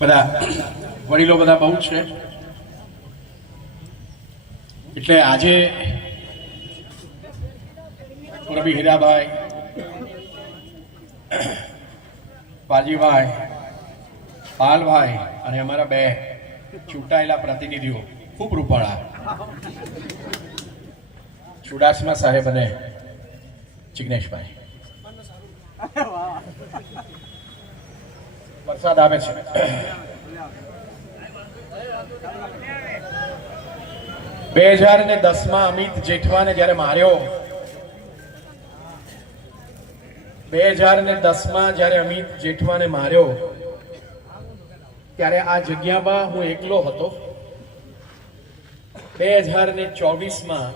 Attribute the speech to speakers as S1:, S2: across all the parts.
S1: બધા વડીલો બધા બહુ છે. એટલે આજે રવિ હીરાભાઈ પાલજીભાઈ પાલભાઈ અને અમારા બે ચૂંટાયેલા પ્રતિનિધિઓ ખૂબ રૂપાળા. ચુડાસમા સાહેબ અને જિગ્નેશભાઈ. વરસાદ આવે છે. બે હજાર ને દસમાં અમિત જેઠવાને જ્યારે માર્યો, બે હજાર ને દસમાં જ્યારે અમિત જેઠવાને માર્યો, ત્યારે આ જગ્યામાં હું એકલો હતો. બે હજાર ને ચોવીસમાં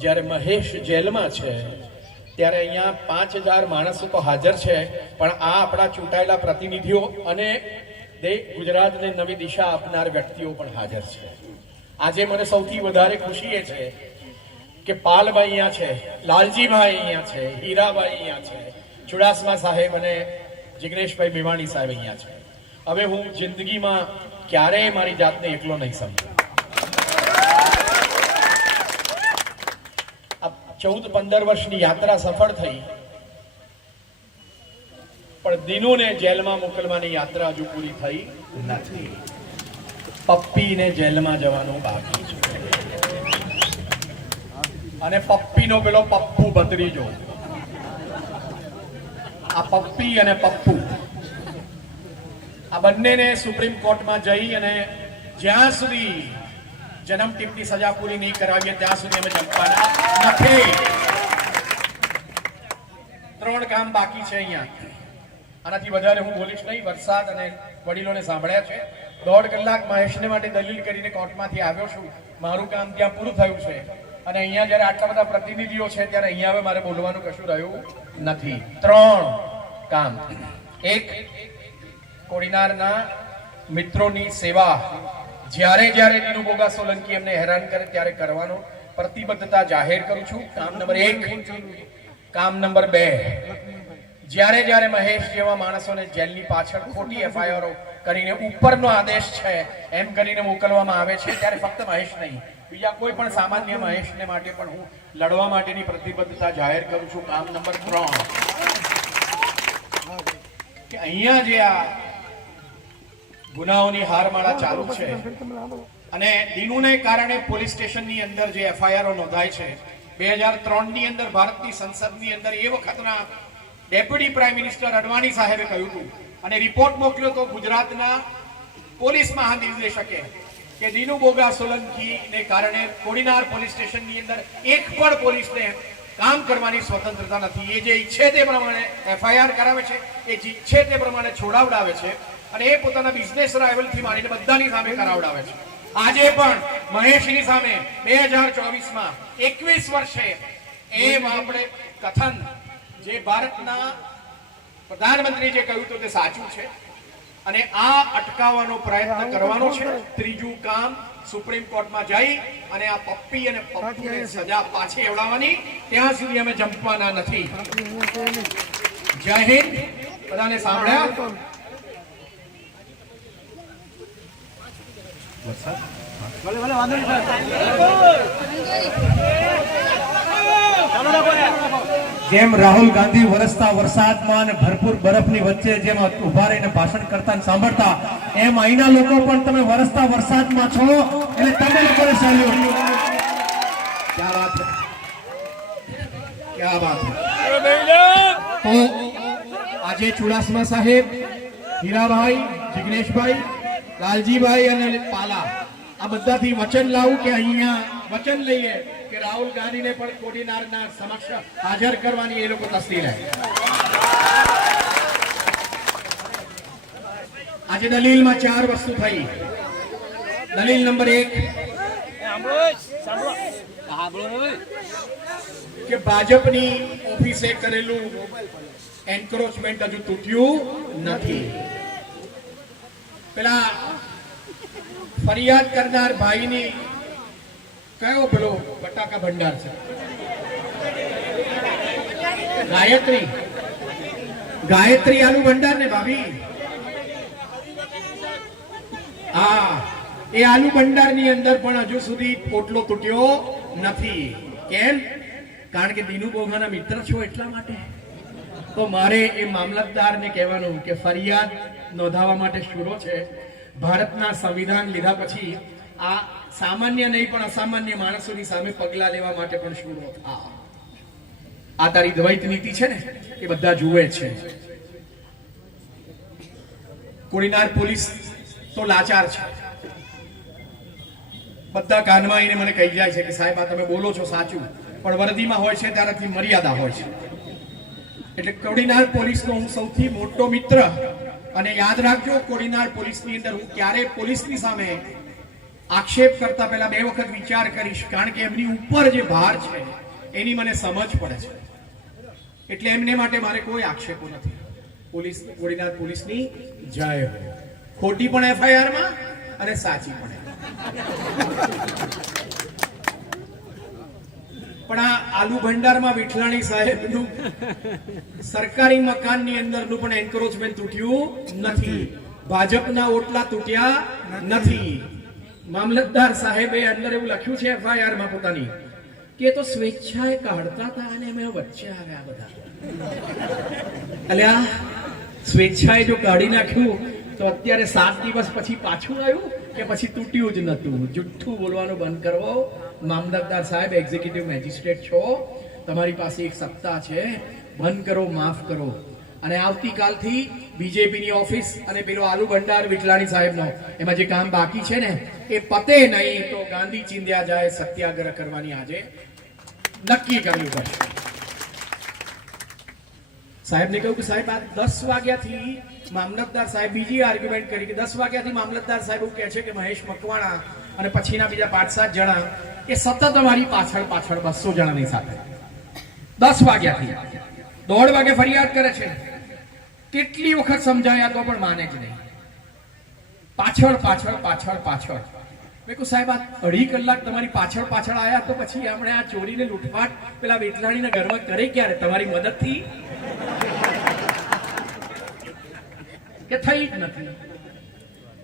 S1: જ્યારે મહેશ જેલમાં છે ત્યારે અહીંયા પાંચ હજાર માણસો તો હાજર છે, પણ આ આપણા ચૂંટાયેલા પ્રતિનિધિઓ અને ગુજરાતને નવી દિશા આપનાર વ્યક્તિઓ પણ હાજર છે. આજે મને સૌથી વધારે ખુશી એ છે કે પાલભાઈ અહીંયા છે, લાલજીભાઈ અહીંયા છે હીરાભાઈ અહીંયા છે, ચુડાસમા સાહેબ અને જિગ્નેશભાઈ મેવાણી સાહેબ અહીંયા છે. હવે હું જિંદગીમાં ક્યારેય મારી જાતને એકલો નહીં સમજુ આ ચૌદ પંદર વર્ષની યાત્રા સફળ થઈ. પણ દિનુને જેલમાં મોકલવાની યાત્રા હજુ પૂરી થઈ નથી. પપ્પીને જેલમાં જવાનું બાકી છે. અને પપ્પીનો પેલો પપ્પુ ભત્રીજો આ પપ્પી અને પપ્પુ. આ બંનેને સુપ્રીમ કોર્ટમાં જઈ અને જ્યાં સુધી જન્મ ટીપની સજા પૂરી નહીં કરાવીએ, ત્યાં સુધી અમે જમવાના નથી. ત્રણ કામ બાકી છે અહીંયા. આનાથી વધારે હું બોલીશ નહીં. વરસાદ અને વડીલોને સાંભળ્યા છે. દોઢ કલાક મહેશને માટે દલીલ કરીને કોર્ટમાંથી આવ્યો છું. મારું કામ ત્યાં પૂરું થયું છે. અને અહીંયા જ્યારે આટલા બધા પ્રતિનિધિઓ છે, ત્યારે અહીંયા હવે મારે બોલવાનું કશું રહ્યું નથી. ત્રણ કામ. એક, કોડીનારના મિત્રોની સેવા. જ્યારે જ્યારે નીનુ બોગા સોલંકી એમને હેરાન કરે ત્યારે કરવાનો પ્રતિબદ્ધતા જાહેર કરું છું. કામ નંબર એક, કામ નંબર બે. જ્યારે જ્યારે મહેશ જેવા માણસોને જેલની પાછળ ખોટી એફઆઈઆરો કરીને ઉપરનો આદેશ છે, એમ કરીને મોકલવામાં આવે છે, ત્યારે ફક્ત મહેશ નહીં. બીજા કોઈ પણ સામાન્ય મહેશને માટે પણ હું લડવા માટેની પ્રતિબદ્ધતા જાહેર કરું છું. કામ નંબર ત્રણ. કે અહીંયા જે આ ગુનાઓની હારમાળા ચાલુ છે. અને દીનુને કારણે પોલીસ સ્ટેશનની અંદર જે એફઆઈઆરો નોંધાય છે બે હજાર ત્રણની અંદર ભારતની સંસદની અંદર એ વખતના ડેપ્યુટી પ્રાઇમ મિનિસ્ટર અડવાણી સાહેબે કહ્યું હતું અને રિપોર્ટ મોકલ્યો તો ગુજરાતના પોલીસ મહાનિર્દેશકે કે દીનુ બોગા સોલંકીને કારણે કોડીનાર પોલીસ સ્ટેશનની અંદર એક પણ પોલીસને કામ કરવાની સ્વતંત્રતા નથી. એ જે ઈચ્છે તે પ્રમાણે એફઆઈઆર કરાવે છે એ જે ઈચ્છે તે પ્રમાણે છોડાવડાવે છે અને એ પોતાના બિઝનેસ રાઇવલથી માંડીને બધાની સામે કરાવડાવે છે. આજે પણ મહેશની સામે બે હજાર ચોવીસમાં એકવીસ વર્ષે એમ આપણે કથન જે ભારતના પ્રધાનમંત્રી જે કહ્યું હતું તે સાચું છે. અને આ અટકાવવાનો પ્રયત્ન કરવાનો છે. ત્રીજું કામ સુપ્રીમ કોર્ટમાં જઈ અને આ પપ્પી અને પપ્પુને સજા પાછી એવડાવવાની. ત્યાં સુધી અમે જંપવાના નથી. જય હિન્દ. બધાને સાંભળ્યા?
S2: વરસાદ જેમ રાહુલ ગાંધી વરસતા વરસાદમાં અને ભરપૂર બરફની વચ્ચે જેમ ઊભા રહીને ભાષણ કરતા સાંભળતા, એમ અહીંના લોકો પણ તમે વરસતા વરસાદમાં છો અને તમે લોકોને
S1: સેલ્યુટ આજે ચુડાસમા સાહેબ, હીરાભાઈ, જિગ્નેશભાઈ લાલજીભાઈ અને પાલા. આ બધાથી વચન લાવું કે અહીંયા વચન લઈએ કે રાહુલ ગાંધીને પણ કોડીનારના સમક્ષ હાજર કરવાની એ લોકો તસ્દી લે. આજે દલીલમાં ચાર વસ્તુ થઈ. દલીલ નંબર એક. કે ભાજપની ઓફિસે કરેલું એન્ક્રોચમેન્ટ હજુ તૂટ્યું નથી. પેલા ફરિયાદ કરનાર ભાઈની કયો પેલો બટાકા ભંડાર છે? ગાયત્રી. ગાયત્રી આલુ ભંડાર ને ભાભી? હા, એ આલુ ભંડારની અંદર પણ હજુ સુધી પોટલો તૂટ્યો નથી. કેમ? કારણ કે દીનુ બોઘાના મિત્ર છો એટલા માટે. તો મારે એ મામલતદારને કહેવાનું કે ફરિયાદ નોંધાવવા માટે શુરો છે. ભારતના સંવિધાન લીધા પછી આ સામાન્ય નહીં, પણ અસામાન્ય માણસોની સામે પગલા લેવા માટે પણ શુરો આ તારી દ્વૈત નીતિ છે ને, એ બધા જુએ છે. કોડીનાર પોલીસ તો લાચાર છે. બધા કાનમાં આવીને મને કહી જાય છે કે સાહેબ, આ તમે બોલો છો સાચું, પણ વર્દીમાં હોય છે ત્યારથી મર્યાદા હોય છે. એટલે કોડીનાર પોલીસનો હું સૌથી મોટો મિત્ર અને યાદ રાખજો, કોડીનાર પોલીસની અંદર હું ક્યારે પોલીસની સામે આક્ષેપ કરતા પહેલા બે વખત વિચાર કરીશ, કારણ કે એમની ઉપર જે ભાર છે, એની મને સમજ પડે છે. એટલે એમને માટે મારે કોઈ આક્ષેપો નથી. પોલીસ, કોડીનાર પોલીસની જય. ખોટી પણ એફઆઈઆરમાં અને સાચી પણ પણ આ આલુ ભંડારમાં વિઠલાણી સાહેબનું સરકારી મકાનની અંદરનું પણ એન્કરોચમેન્ટ તૂટ્યું નથી. ભાજપના ઓટલા તૂટ્યા નથી. મામલતદાર સાહેબે અંદર એવું લખ્યું છે એફઆઈઆરમાં પોતાની, કે તો સ્વેચ્છાએ કાઢતા હતા અને અમે વચ્ચે આવ્યા બધા. અલ્યા સ્વેચ્છાએ જો કાઢી નાખ્યું, તો અત્યારે સાત દિવસ પછી પાછું આવ્યું કે પછી તૂટ્યું જ નતું જુઠ્ઠું બોલવાનું બંધ કરો. મામલતદાર સાહેબ એક્ઝિક્યુટિવ મેજિસ્ટ્રેટ છો. તમારી પાસે એક સત્તા છે. બંધ કરો, માફ કરો. અને આવતીકાલથી બીજેપીની ઓફિસ અને પેલો આલુ ભંડાર વિઠલાણી સાહેબનો, એમાં જે કામ બાકી છે ને, એ પતે નહીં તો ગાંધી ચિંધ્યા જાય સત્યાગ્રહ કરવાની આજે નક્કી કરવું પડશે. સાહેબને કહ્યું કે સાહેબ, આ દસ વાગ્યાથી મામલતદાર સાહેબ બીજી આર્ગ્યુમેન્ટ કરી કે દસ વાગ્યાથી મામલતદાર સાહેબ એવું કહે છે કે મહેશ મકવાણા અને પછીના બીજા પાંચ સાત જણા એ સતત અમારી પાછળ પાછળ બસો જણાની સાથે. દસ વાગ્યાથી. દોઢ વાગે ફરિયાદ કરે છે. કેટલી વખત સમજાયા તો પણ માને જ નહીં. પાછળ પાછળ પાછળ પાછળ. મેં કહું સાહેબ, આ અઢી કલાક તમારી પાછળ પાછળ આવ્યા તો પછી આપણે આ ચોરીને લૂંટફાટ પેલા વેટલાણીને ઘરમાં કરે ક્યારે? તમારી મદદથી? કે થઈ જ નથી.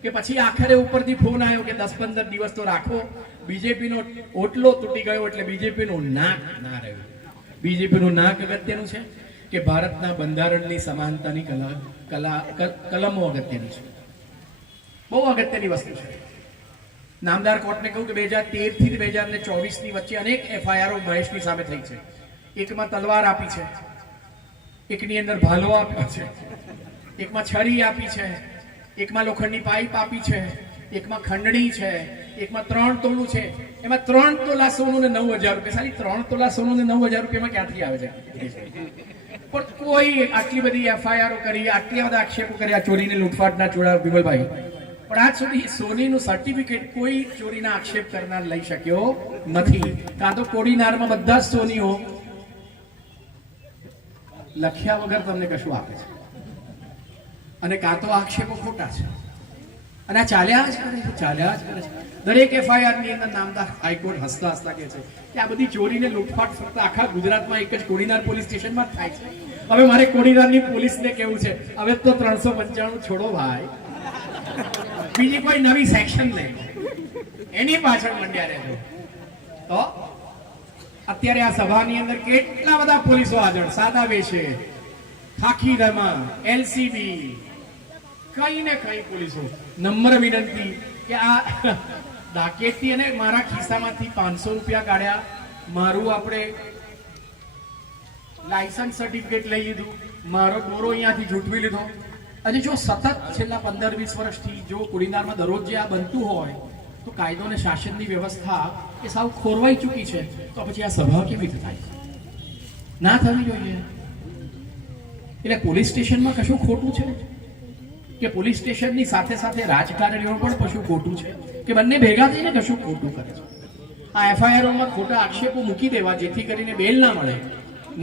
S1: કે પછી આખરે ઉપરથી ફોન આવ્યો કે દસ પંદર દિવસ તો રાખો. બીજેપીનો ઓટલો તૂટી ગયો એટલે બીજેપીનું નાક ના રહ્યું. બીજેપીનું નાક અગત્યનું છે કે ભારતના બંધારણની સમાનતાની કલા કલા કલમો અગત્યની છે. બહુ અગત્યની વસ્તુ છે. નામદાર કોર્ટને કહ્યું કે બે હજાર તેરથી બે હજાર ને ચોવીસની વચ્ચે અનેક એફઆઈઆર મહેશની સામે થઈ છે. એકમાં તલવાર આપી છે. એકની અંદર ભાલો આપ્યો છે. એકમાં છરી આપી છે. એકમાં લોખંડની પાઇપ આપી છે. એકમાં ખંડણી છે. એકમાં ત્રણ તોલું છે. એમાં ત્રણ તોલા સોનું ને નવ હજાર રૂપિયા. સારી ત્રણ તોલા સોનું ને નવ હજાર રૂપિયામાં ક્યાંથી આવે છે? પણ કોઈ આટલી બધી એફઆઈઆર કરી, આટલા બધા આક્ષેપો કર્યા ચોરીને લૂંટફાટના ચોરા વિમલભાઈ. પણ આજ સુધી સોનીનું સર્ટિફિકેટ કોઈ ચોરીના આક્ષેપ કરનાર લઈ શક્યો નથી. કાં તો કોડીનારમાં બધા જ સોનીઓ લખ્યા વગર તમને કશું આપે છે? અને કાં તો આક્ષેપો ખોટા છે? અને આ ચાલ્યા જ કરે છે, ચાલ્યા જ કરે છે. દરેક એફઆઈઆરની અંદર નામદાર હાઈકોર્ટ હસતા હસતા કહે છે કે આ બધી ચોરીને લૂંટફાટ ફક્ત આખા ગુજરાતમાં એક જ કોડીનાર પોલીસ સ્ટેશનમાં થાય છે. હવે મારે કોડીનારની પોલીસને કેવું છે, હવે તો ત્રણસો પંચાણું છોડો ભાઈ. બીજી કોઈ નવી સેક્શન લે. એની પાછળ મંડ્યા રહેજો. તો અત્યારે આ સભાની અંદર કેટલા બધા પોલીસો હાજર? સાદા વેશે ખાખી રમા, એલસીબી કઈ ને કઈ પોલીસો. નમ્ર વિનંતી કે આ ડાકેતી અને મારા ખિસ્સામાંથી પાંચસો રૂપિયા કાઢ્યા. મારું આપણે લાયસન્સ સર્ટિફિકેટ લઈ લીધું. મારો દોરો અહીંયાથી જૂટવી લીધો. અને જો સતત છેલ્લા પંદર વીસ વર્ષથી જો કુડીનારમાં દરરોજ જે આ બનતું હોય, તો કાયદો અને શાસનની વ્યવસ્થા એ સાવ ખોરવાઈ ચૂકી છે. તો પછી આ સભા કેવી રીતે થાય? ના થવી જોઈએ. એટલે પોલીસ સ્ટેશનમાં કશું ખોટું છે? કે પોલીસ સ્ટેશનની સાથે સાથે રાજકારણીઓ પણ કશું ખોટું છે? કે બંને ભેગા થઈને કશું ખોટું કરે છે? આ એફઆઈઆરોમાં ખોટા આક્ષેપો મૂકી દેવા જેથી કરીને બેલ ના મળે.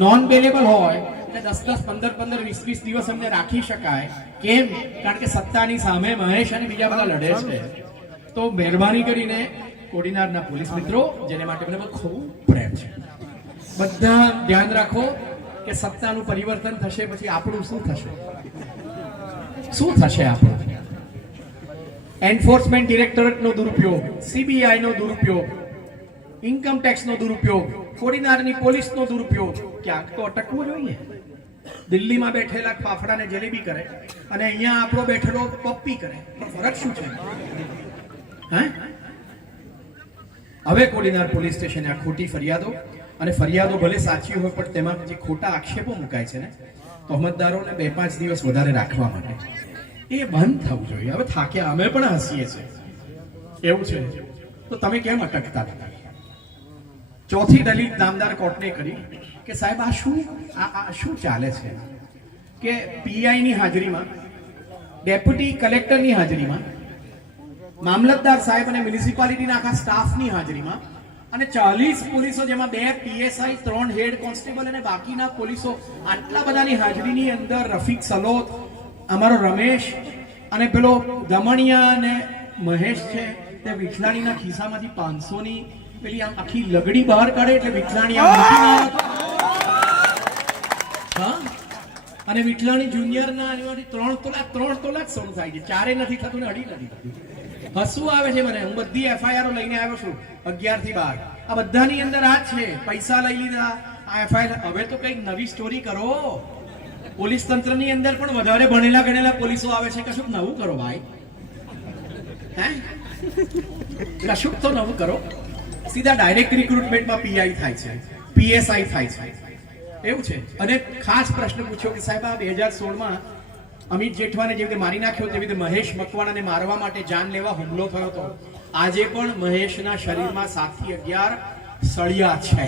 S1: નોન બેલેબલ હોય એટલે દસ દસ પંદર પંદર વીસ વીસ દિવસ અમને રાખી શકાય. કેમ? કારણ કે સત્તાની સામે મહેશ અને બીજા બધા લડે છે. તો મહેરબાની કરીને કોડીનારના પોલીસ મિત્રો જેને માટે મને ખૂબ પ્રેમ છે. બધા ધ્યાન રાખો કે સત્તાનું પરિવર્તન થશે પછી આપણું શું થશે? શું થશે આપણું? એન્ફોર્સમેન્ટ ડિરેક્ટરેટનો દુરુપયોગ સીબીઆઈનો દુરુપયોગ ઇન્કમ ટેક્સનો દુરુપયોગ કોડીનારની પોલીસનો દુરુપયોગ. ક્યાંક તો અટકવું જોઈએ. દિલ્હીમાં બેઠેલા ફાફડાને જલેબી કરે અને અહીંયા આપણો બેઠેલો પપ્પી કરે. ફરક શું છે? હવે કોડીનાર પોલીસ સ્ટેશને આ ખોટી ફરિયાદો, અને ફરિયાદો ભલે સાચી હોય, પણ તેમાં જે ખોટા આક્ષેપો મુકાય છે ને તહોમતદારોને બે પાંચ દિવસ વધારે રાખવા માટે. એ બંધ થવું જોઈએ. હવે થાક્યા અમે પણ હસીએ છીએ. એવું છે. તો તમે કેમ અટકતા ચોથી દલીલ નામદાર કોર્ટને કરી કે સાહેબ, આ શું આ શું ચાલે છે? કે પીઆઈની હાજરીમાં, ડેપ્યુટી કલેક્ટરની હાજરીમાં, મામલતદાર સાહેબ અને મ્યુનિસિપાલિટીના આખા સ્ટાફની હાજરીમાં અને ચાલીસ પોલીસો જેમાં બે પીએસઆઈ ત્રણ હેડ કોન્સ્ટેબલ અને બાકીના પોલીસો, આટલા બધાની હાજરીની અંદર રફીક સલોત, અમારો રમેશ અને પેલો દમણિયા અને મહેશ છે, તે વિઠલાણીના ખિસ્સામાંથી પાંચસો ની પેલી આમ આખી લગડી બહાર કાઢે એટલે વિઠલાણી અને વિઠલાણી જુનિયરના ત્રણ તોલા ત્રણ તોલા જ સોનું થાય છે. ચારે નથી થતું ને અઢી નથી થતું. હસવું આવે છે મને. હું બધી એફઆઈઆર લઈને આવ્યો છું, અગિયારથી બાર. આ બધાની અંદર આ છે. પૈસા લઈ લીધા. આ એફઆઈઆર હવે તો કંઈક નવી સ્ટોરી કરો. પોલીસ તંત્રની અંદર પણ વધારે ભણેલા ગણેલા પોલીસો આવે છે. કશુંક નવું કરો ભાઈ. હે? કશુંક તો નવું કરો. સીધા ડાયરેક્ટ રિક્રુટમેન્ટમાં પીઆઈ થાય છે. પીએસઆઈ થાય છે. એવું છે. અને ખાસ પ્રશ્ન પૂછ્યો કે સાહેબ, આ બે હજાર સોળમાં અમિત જેઠવાને જેવી રીતે મારી નાખ્યો, તેવી રીતે મહેશ મકવાણાને મારવા માટે જાન લેવા હુમલો થયો હતો. આજે પણ મહેશના શરીરમાં સાતથી અગિયાર સળિયા છે.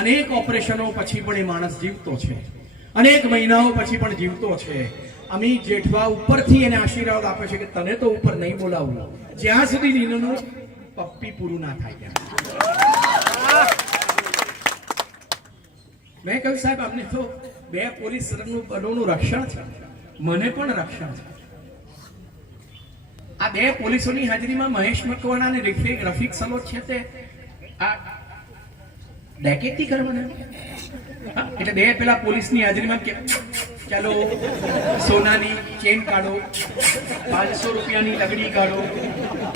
S1: અનેક ઓપરેશનો પછી પણ એ માણસ જીવતો છે. અનેક મહિનાઓ પછી પણ જીવતો છે. અમિત જેઠવા ઉપરથી એને આશીર્વાદ આપે છે કે તને તો ઉપર નહીં બોલાવું. જ્યાં સુધી નીનનું પપ્પી પૂરું ના થાય મેં કહ્યું, સાહેબ, આપને તો બે પોલીસ બલોનું રક્ષણ છે. મને પણ રક્ષણ છે. આ બે પોલીસોની હાજરીમાં મહેશ મકવાણા અને રફીક સલોદ છે તે આ ડેકેતી કરવાના? એટલે બે પેલા પોલીસની હાજરીમાં કે, ચાલો, સોનાની ચેન કાઢો, પાંચસો રૂપિયાની લગડી કાઢો,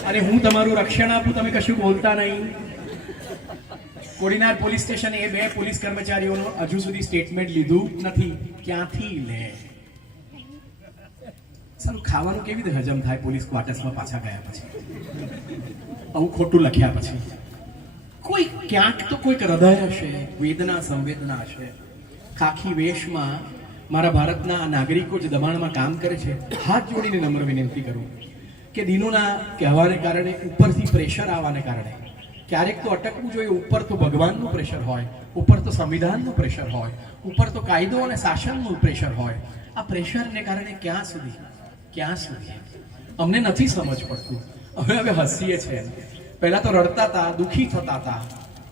S1: અને હું તમારું રક્ષણ આપું, તમે કશું બોલતા નહીં. કોડીનાર પોલીસ સ્ટેશને એ બે પોલીસ કર્મચારીઓનું હજુ સુધી સ્ટેટમેન્ટ લીધું નથી. ક્યાંથી લે? સારું, ખાવાનું કેવી રીતે હજમ થાય? પોલીસ ક્વાર્ટર્સમાં પાછા ગયા પછી. આવું ખોટું લખ્યા પછી. કોઈ, ક્યાંક તો કોઈક હૃદય હશે, વેદના, સંવેદના હશે. ખાખી વેશમાં મારા ભારતના નાગરિકો જે દબાણમાં કામ કરે છે, હાથ જોડીને નમ્ર વિનંતી કરું કે દિનોના કહેવાને કારણે ઉપરથી પ્રેશર આવવાને કારણે ક્યારેક તો અટકવું જોઈએ. ઉપર તો ભગવાનનું પ્રેશર હોય, ઉપર તો સંવિધાનનું પ્રેશર હોય, ઉપર તો કાયદો અને શાસનનું પ્રેશર હોય. આ પ્રેશરને કારણે ક્યાં સુધી? ક્યાં સુધી? અમને નથી સમજ પડતું. હવે હવે હસીએ છીએ પહેલા તો રડતા હતા, દુઃખી થતા હતા.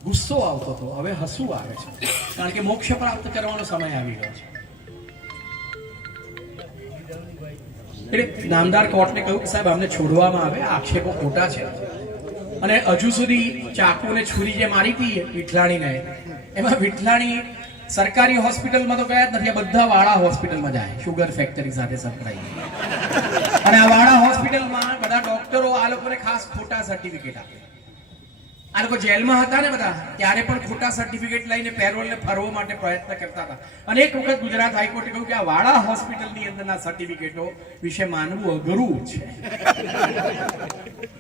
S1: ગુસ્સો આવતો હતો. હવે હસવું આવે છે. કારણ કે મોક્ષ પ્રાપ્ત કરવાનો સમય આવી ગયો છે. એટલે નામદાર કોર્ટને કહ્યું કે સાહેબ અમને છોડવામાં આવે. આક્ષેપો ખોટા છે. અને હજુ સુધી ચાકુ ને છુરી જે મારી હતી વિઠલાણીને, એમાં વિઠલાણી સરકારી હોસ્પિટલમાં તો ગયા જ નથી બધા વાળા હોસ્પિટલમાં જાય શુગર ફેક્ટરી સાથે સંકળાઈ અને આ વાળા હોસ્પિટલમાં બધા ડોક્ટરો આ લોકોને ખાસ ખોટા સર્ટિફિકેટ આપે. આ લોકો જેલમાં હતા ને બધા, ત્યારે પણ ખોટા સર્ટિફિકેટ લઈને પેરોલને ફરવા માટે પ્રયત્ન કરતા હતા. અનેક વખત ગુજરાત હાઈકોર્ટે કહ્યું કે આ વાળા હોસ્પિટલની અંદરના સર્ટિફિકેટો વિશે માનવું અઘરું છે.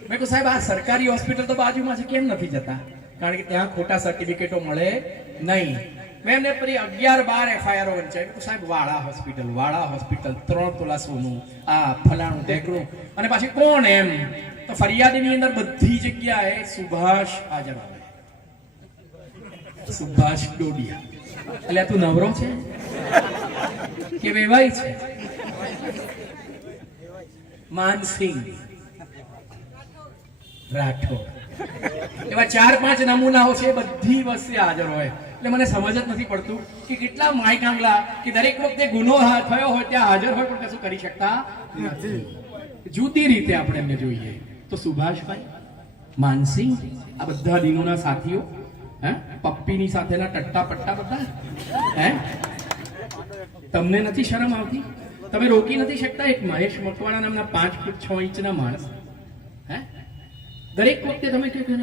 S1: મેં કહ્યું, સાહેબ, આ સરકારી હોસ્પિટલ તો બાજુમાં છે, કેમ નથી જતા? કારણ કે ત્યાં ખોટા સર્ટિફિકેટો મળે નહીં. મેં એમને ફરી અગિયાર બાર એફઆઈઆર વંચાય મેં સાહેબ, વાળા હોસ્પિટલ વાળા હોસ્પિટલ, ત્રણ તોલા સોનું, આ ફલાણું ઢેકણું. અને પાછી કોણ એમ? તો ફરિયાદીની અંદર બધી જગ્યાએ સુભાષ હાજર આવે. સુભાષ ડોડિયા. એટલે તું નવરો છે? કે વેવાય છે? માનસિંહ. રાઠોડ. એવા ચાર પાંચ નમૂનાઓ છે, બધી વસ્તુ હાજર હોય. એટલે મને સમજ જ નથી પડતું કે કેટલા માય કામલા કે દરેક વખતે ગુનો થયો હોય, ત્યાં હાજર હોય પણ કશું કરી શકતા નથી. જુદી રીતે આપણે એમને જોઈએ. તો સુભાષભાઈ, માનસિંહ, આ બધા દિનોના સાથીઓ, હે? પપ્પીની સાથેના ટટ્ટા પટ્ટા બધા, હે? તમને નથી શરમ આવતી? તમે રોકી નથી શકતા એક મહેશ મકવાણા નામના પાંચ ફૂટ છ ઇંચના માણસ, હે? દરેક વખતે તમે કહે કે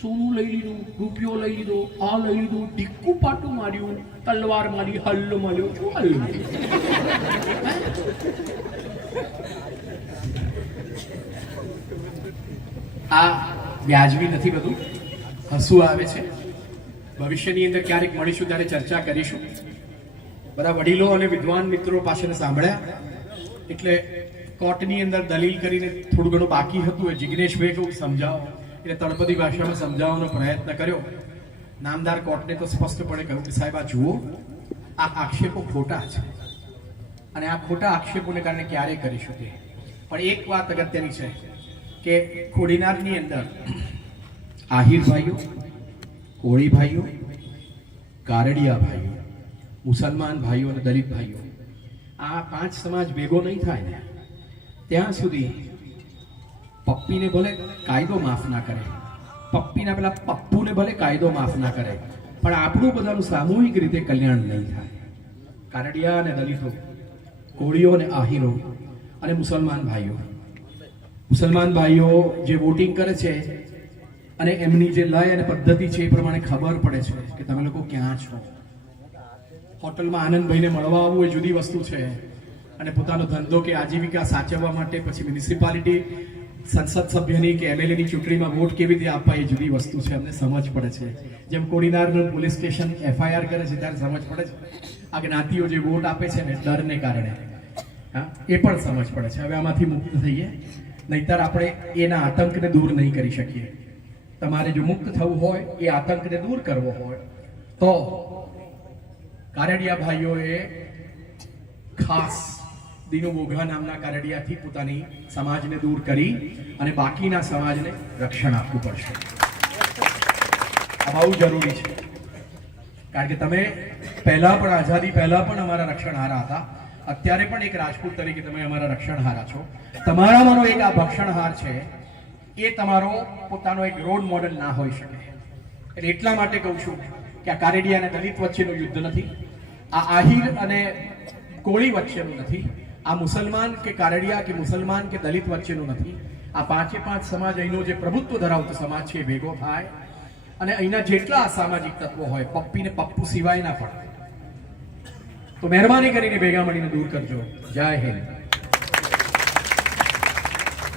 S1: સોનું લઈ લીધું, રૂપિયો લઈ લીધો, આ લઈ લીધું ટીક્કું પાટું માર્યું, તલવાર મારી હલ્લો માર્યો શું હલ્લો માર્યો? હે? આ વ્યાજબી નથી બધું. હસવું આવે છે. ભવિષ્યની અંદર ક્યારેક મળીશું, ત્યારે ચર્ચા કરીશું. બધા વડીલો અને વિદ્વાન મિત્રો પાસેને સાંભળ્યા. એટલે કોર્ટની અંદર દલીલ કરીને થોડું ઘણું બાકી હતું એ જિગ્નેશભાઈ કહું સમજાવો. એટલે તળપદી ભાષામાં સમજાવવાનો પ્રયત્ન કર્યો. નામદાર કોર્ટને તો સ્પષ્ટપણે કહ્યું કે, સાહેબ, આ જુઓ, આ આક્ષેપો ખોટા છે. અને આ ખોટા આક્ષેપોને કારણે ક્યારેય કરી શકે પણ એક વાત અગત્યની છે. કે ખોડીનારની અંદર આહિર ભાઈઓ, કોળી ભાઈઓ, કારડિયા ભાઈઓ, મુસલમાન ભાઈઓ અને દલિત ભાઈઓ, આ પાંચ સમાજ ભેગો નહીં થાય ને, ત્યાં સુધી પપ્પીને ભલે કાયદો માફ ના કરે, પપ્પીના પેલા પપ્પુને ભલે કાયદો માફ ના કરે, પણ આપણું બધાનું સામૂહિક રીતે કલ્યાણ નહીં થાય. કારડિયા અને દલિતો, કોળીઓ અને આહીરો અને મુસલમાન ભાઈઓ મુસલમાન ભાઈઓ જે વોટિંગ કરે છે અને એમની જે લય અને પદ્ધતિ છે એ પ્રમાણે ખબર પડે છે કે તમે લોકો ક્યાં છો. હોટલમાં આનંદભાઈને મળવા આવવું એ જુદી વસ્તુ છે અને પોતાનો ધંધો કે આજીવિકા સાચવવા માટે પછી મ્યુનિસિપાલિટી, સંસદ સભ્યની કે એમએલએની ચૂંટણીમાં વોટ કેવી રીતે આપવા એ જુદી વસ્તુ છે, અમને સમજ પડે છે. જેમ કોડીનારનું પોલીસ સ્ટેશન એફઆઈઆર કરે છે ત્યારે સમજ પડે છે. આ જ્ઞાતિઓ જે વોટ આપે છે ને ડરને કારણે. હા, એ પણ સમજ પડે છે. હવે આમાંથી મુક્ત થઈએ. નહીતર આપણે એના આતંકને દૂર નહીં કરી શકીએ. તમારે જો મુક્ત થવું હોય, એ આતંકને દૂર કરવો હોય, તો કારડિયા ભાઈઓએ ખાસ દીનુ મોઘા નામના કારડિયાથી પોતાની સમાજને દૂર કરી અને બાકીના સમાજને રક્ષણ આપવું પડશે. આ બહુ જરૂરી છે. કારણ કે તમે પહેલા પણ આઝાદી પહેલા પણ અમારા રક્ષણહારા હતા. અત્યારે પણ એક રાજપૂત તરીકે તમે અમારા રક્ષણહારા છો. તમારામાંનો એક આ ભક્ષણહાર છે, એ તમારો પોતાનો એક રોલ મોડલ ના હોઈ શકે. એટલે એટલા માટે કહું છું કે આ કારેડિયા અને દલિત વચ્ચેનું યુદ્ધ નથી, આ આહિર અને કોળી વચ્ચેનું નથી, આ મુસલમાન કે કારડિયા કે મુસલમાન કે દલિત વચ્ચેનું નથી, આ પાંચે પાંચ સમાજ અહીંનો જે પ્રભુત્વ ધરાવતો સમાજ છે એ ભેગો થાય. અને અહીંના જેટલા અસામાજિક તત્વો હોય, પપ્પી ને પપ્પુ સિવાયના પણ તો મહેરબાની કરીને ભેગા મળીને દૂર કરજો. જય હિન્દ.